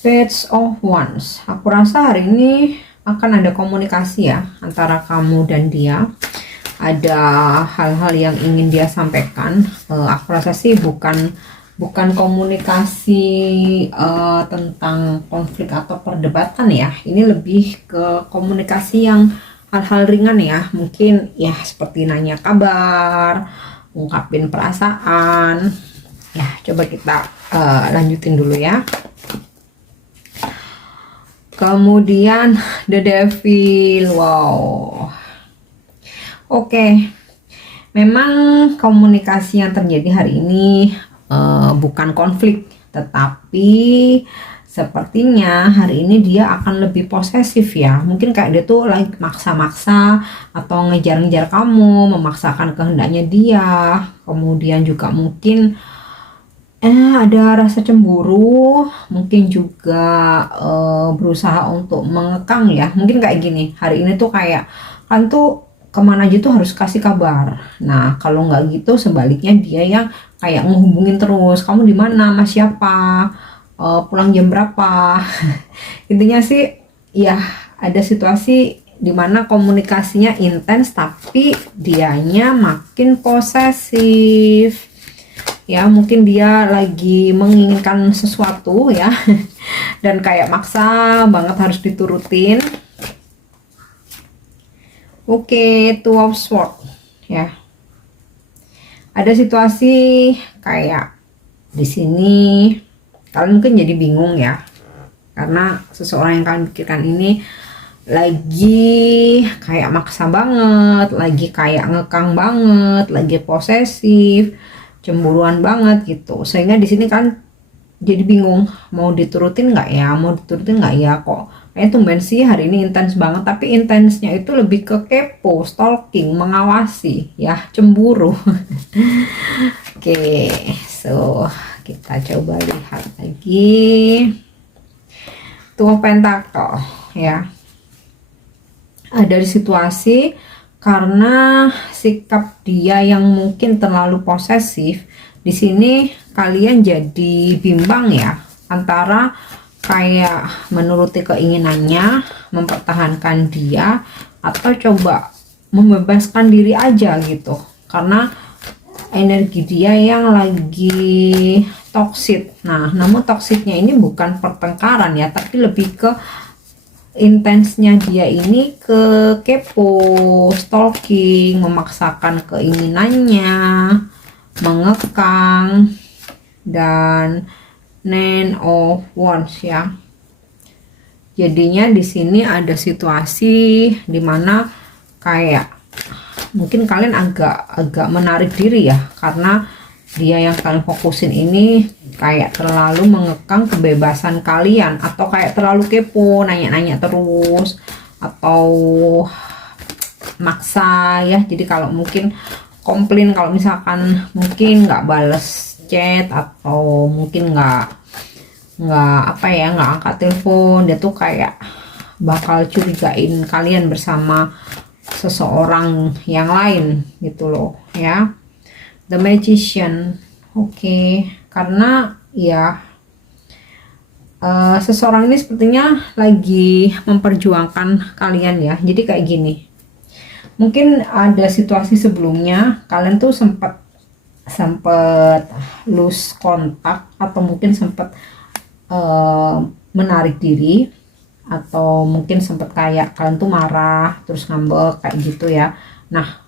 Page of Wands. Aku rasa hari ini akan ada komunikasi ya antara kamu dan dia. Ada hal-hal yang ingin dia sampaikan. Aku rasa sih bukan komunikasi tentang konflik atau perdebatan ya. Ini lebih ke komunikasi yang hal-hal ringan ya. Mungkin ya seperti nanya kabar, ungkapin perasaan. Ya, coba kita lanjutin dulu ya. Kemudian The Devil. Wow. Oke. Memang komunikasi yang terjadi hari ini bukan konflik, tetapi sepertinya hari ini dia akan lebih posesif ya. Mungkin kayak dia tuh lagi maksa-maksa atau ngejar-ngejar kamu, memaksakan kehendaknya dia. Kemudian juga mungkin ada rasa cemburu, mungkin juga berusaha untuk mengekang ya. Mungkin kayak gini, hari ini tuh kayak kan tuh kemana aja tuh harus kasih kabar. Nah kalau nggak gitu sebaliknya dia yang kayak ngehubungin terus, kamu di mana, sama siapa, pulang jam berapa. Intinya sih ya ada situasi dimana komunikasinya intens tapi dianya makin posesif. Ya mungkin dia lagi menginginkan sesuatu ya dan kayak maksa banget harus diturutin. Oke, Two of Swords ya. Ada situasi kayak di sini kalian mungkin jadi bingung ya, karena seseorang yang kalian pikirkan ini lagi kayak maksa banget, lagi kayak ngekang banget, lagi posesif, cemburuan banget gitu, sehingga di sini kan jadi bingung mau diturutin nggak ya, kok kayaknya tumben sih hari ini intens banget, tapi intensnya itu lebih ke kepo, stalking, mengawasi ya, cemburu. Oke, so kita coba lihat lagi Two of Pentacle ya. Ada di situasi karena sikap dia yang mungkin terlalu posesif. Di sini kalian jadi bimbang ya, antara kayak menuruti keinginannya, mempertahankan dia, atau coba membebaskan diri aja gitu, karena energi dia yang lagi toksik. Nah namun toksiknya ini bukan pertengkaran ya, tapi lebih ke intensnya dia ini ke kepo, stalking, memaksakan keinginannya, mengekang, dan Nine of Wands ya. Jadinya di sini ada situasi dimana kayak mungkin kalian agak menarik diri ya, karena dia yang kalian fokusin ini kayak terlalu mengekang kebebasan kalian, atau kayak terlalu kepo, nanya-nanya terus, atau maksa ya. Jadi kalau mungkin komplain kalau misalkan mungkin nggak bales chat, atau mungkin nggak angkat telepon, dia tuh kayak bakal curigain kalian bersama seseorang yang lain gitu loh ya. The Magician. Oke, karena ya seseorang ini sepertinya lagi memperjuangkan kalian ya. Jadi kayak gini, mungkin ada situasi sebelumnya kalian tuh sempat lose kontak, atau mungkin sempat menarik diri, atau mungkin sempat kayak kalian tuh marah terus ngambek kayak gitu ya. Nah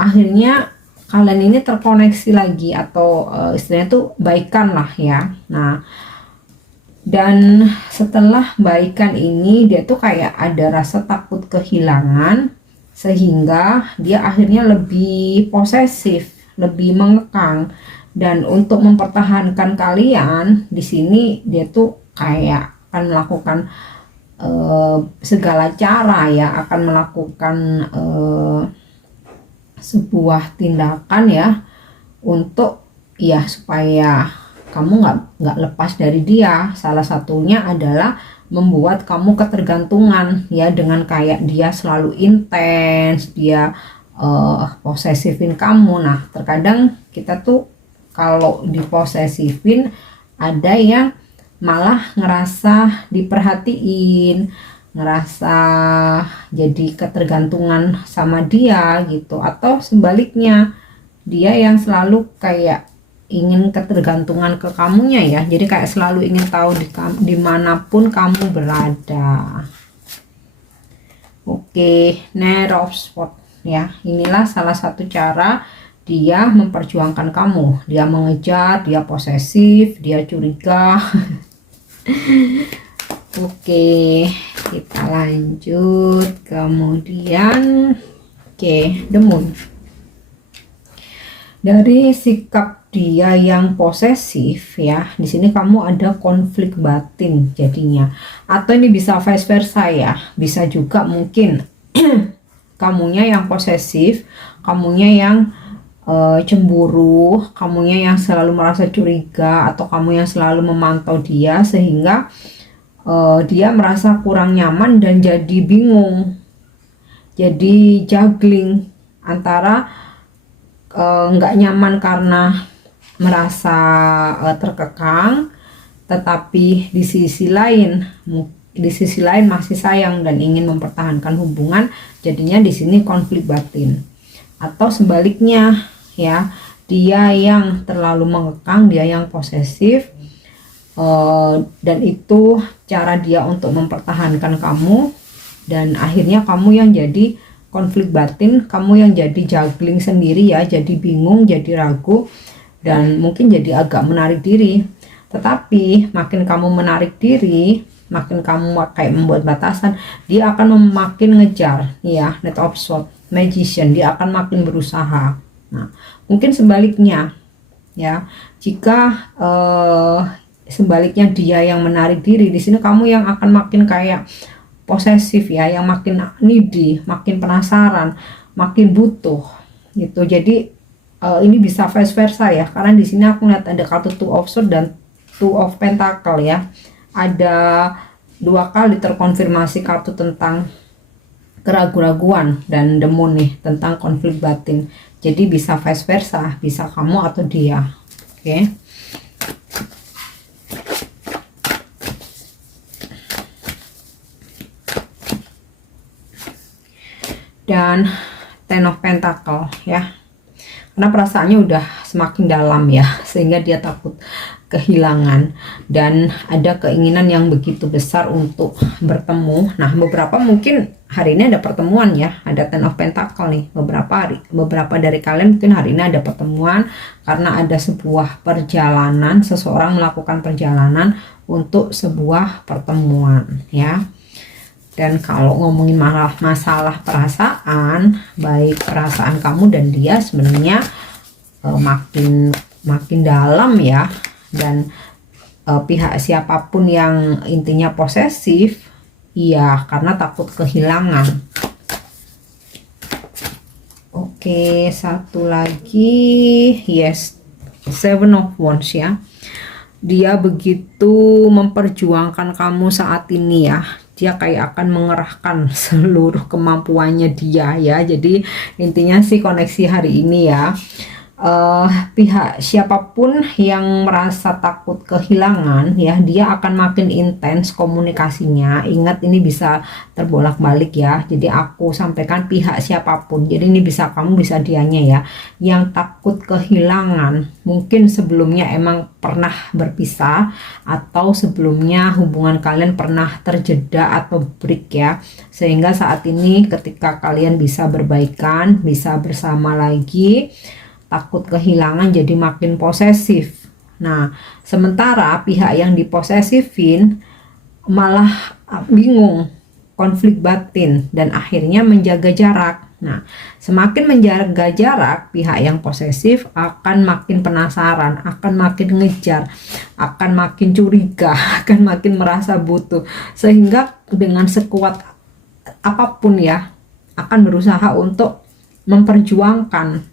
akhirnya kalian ini terkoneksi lagi, atau istilahnya tuh baikan lah ya. Nah dan setelah baikan ini dia tuh kayak ada rasa takut kehilangan, sehingga dia akhirnya lebih posesif, lebih mengekang. Dan untuk mempertahankan kalian di sini dia tuh kayak akan melakukan segala cara ya, akan melakukan sebuah tindakan ya, untuk ya supaya kamu nggak lepas dari dia. Salah satunya adalah membuat kamu ketergantungan ya, dengan kayak dia selalu intens, dia posesifin kamu. Nah terkadang kita tuh kalau diposesifin ada yang malah ngerasa diperhatiin, ngerasa jadi ketergantungan sama dia gitu, atau sebaliknya dia yang selalu kayak ingin ketergantungan ke kamunya ya, jadi kayak selalu ingin tahu dimanapun kamu berada. Oke, Knight of Swords ya, inilah salah satu cara dia memperjuangkan kamu. Dia mengejar, dia posesif, dia curiga. Oke, kita lanjut. Kemudian, oke, The Moon. Dari sikap dia yang posesif ya, di sini kamu ada konflik batin jadinya. Atau ini bisa vice versa ya, bisa juga mungkin kamunya yang posesif, kamunya yang cemburu, kamunya yang selalu merasa curiga, atau kamu yang selalu memantau dia sehingga dia merasa kurang nyaman dan jadi bingung, jadi juggling antara nggak nyaman karena merasa terkekang, tetapi di sisi lain masih sayang dan ingin mempertahankan hubungan, jadinya di sini konflik batin. Atau sebaliknya ya, dia yang terlalu mengekang, dia yang posesif, dan itu cara dia untuk mempertahankan kamu, dan akhirnya kamu yang jadi konflik batin, kamu yang jadi juggling sendiri ya, jadi bingung, jadi ragu, dan mungkin jadi agak menarik diri. Tetapi makin kamu menarik diri, makin kamu kayak membuat batasan, dia akan makin ngejar ya. Knight of Swords, Magician, dia akan makin berusaha. Nah, mungkin sebaliknya ya, jika sebaliknya dia yang menarik diri, di sini kamu yang akan makin kayak posesif ya, yang makin needy, makin penasaran, makin butuh gitu. Jadi ini bisa vice versa ya, karena di sini aku lihat ada kartu Two of Swords dan Two of Pentacle ya. Ada 2 kali terkonfirmasi kartu tentang keraguan-raguan dan The Moon nih, tentang konflik batin. Jadi bisa vice versa, bisa kamu atau dia. Oke. Dan Ten of Pentacle ya, karena perasaannya udah semakin dalam ya, sehingga dia takut kehilangan dan ada keinginan yang begitu besar untuk bertemu. Nah, beberapa mungkin hari ini ada pertemuan ya, ada Ten of Pentacle nih. Beberapa dari kalian mungkin hari ini ada pertemuan karena ada sebuah perjalanan, seseorang melakukan perjalanan untuk sebuah pertemuan ya. Dan kalau ngomongin masalah perasaan, baik perasaan kamu dan dia sebenarnya makin dalam ya. Dan pihak siapapun yang intinya posesif, iya, karena takut kehilangan. Oke, satu lagi, yes, Seven of Wands ya. Dia begitu memperjuangkan kamu saat ini ya. Dia kayak akan mengerahkan seluruh kemampuannya dia ya. Jadi intinya sih koneksi hari ini ya, pihak siapapun yang merasa takut kehilangan ya, dia akan makin intens komunikasinya. Ingat, ini bisa terbolak-balik ya, jadi aku sampaikan pihak siapapun, jadi ini bisa kamu, bisa dianya ya, yang takut kehilangan. Mungkin sebelumnya emang pernah berpisah, atau sebelumnya hubungan kalian pernah terjeda atau break ya, sehingga saat ini ketika kalian bisa berbaikan, bisa bersama lagi, takut kehilangan jadi makin posesif. Nah, sementara pihak yang diposesifin malah bingung, konflik batin, dan akhirnya menjaga jarak. Nah, semakin menjaga jarak, pihak yang posesif akan makin penasaran, akan makin ngejar, akan makin curiga, akan makin merasa butuh, sehingga dengan sekuat apapun ya, akan berusaha untuk memperjuangkan.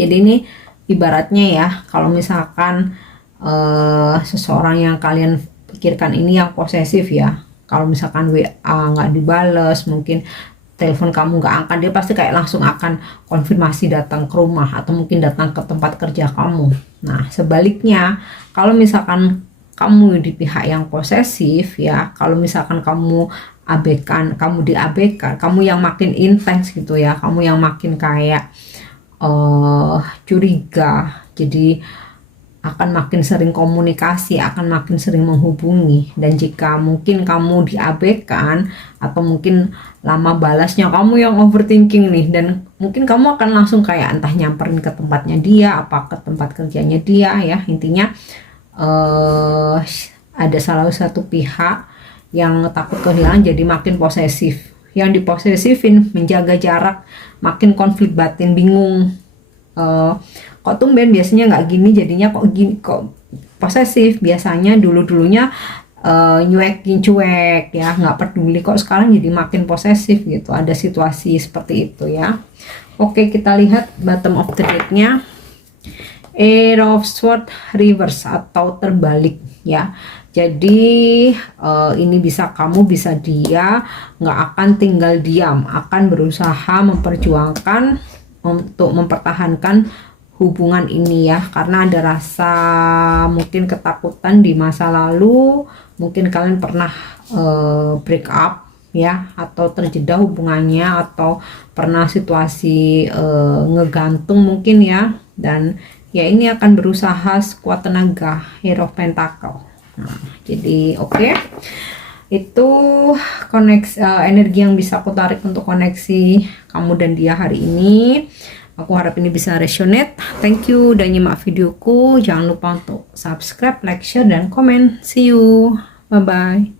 Jadi ini ibaratnya ya, kalau misalkan seseorang yang kalian pikirkan ini yang posesif ya, kalau misalkan WA nggak dibales, mungkin telepon kamu nggak angkat, dia pasti kayak langsung akan konfirmasi datang ke rumah atau mungkin datang ke tempat kerja kamu. Nah, sebaliknya kalau misalkan kamu di pihak yang posesif ya, kalau misalkan kamu diabaikan, kamu yang makin intens gitu ya, kamu yang makin kayak curiga, jadi akan makin sering komunikasi, akan makin sering menghubungi. Dan jika mungkin kamu diabaikan atau mungkin lama balasnya, kamu yang overthinking nih, dan mungkin kamu akan langsung kayak entah nyamperin ke tempatnya dia, apa ke tempat kerjanya dia ya. Intinya ada salah satu pihak yang takut kehilangan, jadi makin posesif. Yang diposesifin menjaga jarak, makin konflik batin, bingung. Kok tumben biasanya nggak gini, jadinya kok gini, kok posesif. Biasanya dulunya nyuekin, cuek ya, nggak peduli, kok sekarang jadi makin posesif gitu. Ada situasi seperti itu ya. Oke, kita lihat bottom of the deck-nya, Eight of Swords reverse atau terbalik ya. Jadi ini bisa kamu, bisa dia, nggak akan tinggal diam, akan berusaha memperjuangkan untuk mempertahankan hubungan ini ya, karena ada rasa mungkin ketakutan di masa lalu. Mungkin kalian pernah break up ya, atau terjeda hubungannya, atau pernah situasi ngegantung mungkin ya. Dan ya ini akan berusaha sekuat tenaga, Hero of Pentacle. Nah, jadi oke. Itu koneksi energi yang bisa aku tarik untuk koneksi kamu dan dia hari ini. Aku harap ini bisa resonate. Thank you udah nyimak videoku. Jangan lupa untuk subscribe, like, share, dan komen. See you. Bye-bye.